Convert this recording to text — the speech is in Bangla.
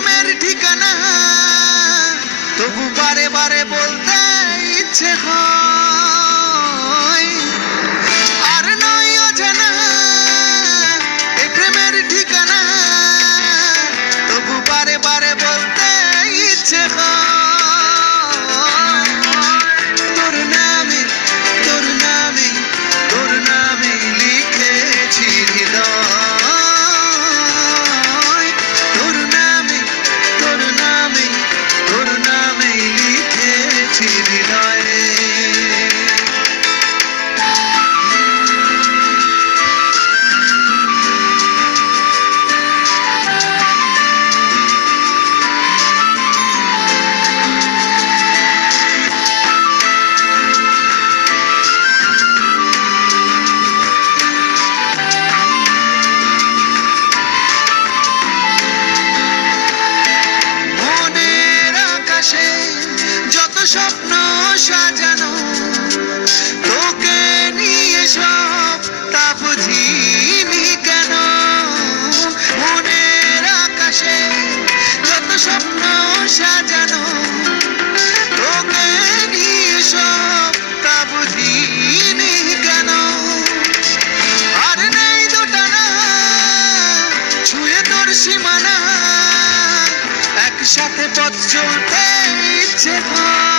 প্রেমের ঠিকানা তবু বারে বারে বলতে ইচ্ছে হয় আর নয় অজানা এই প্রেমের ঠিকানা তবু বারে বারে বলতে ইচ্ছে হয় তোর নামে তোর নামে তোর নামে লিখেছি হৃদয় তোর নামে তোর নামে তোর নামে লিখেছি হৃদয়ে যত স্বপ্ন সাজানো তোকে নিয়ে সব তা বুঝিনি কেন মনের আকাশে যত স্বপ্ন সাজানো তোকে নিয়ে সব তা বুঝিনি কেন আর নেই দোটানা ছুঁয়ে তোর সীমানা একসাথে পথ চলতে ইচ্ছে হয়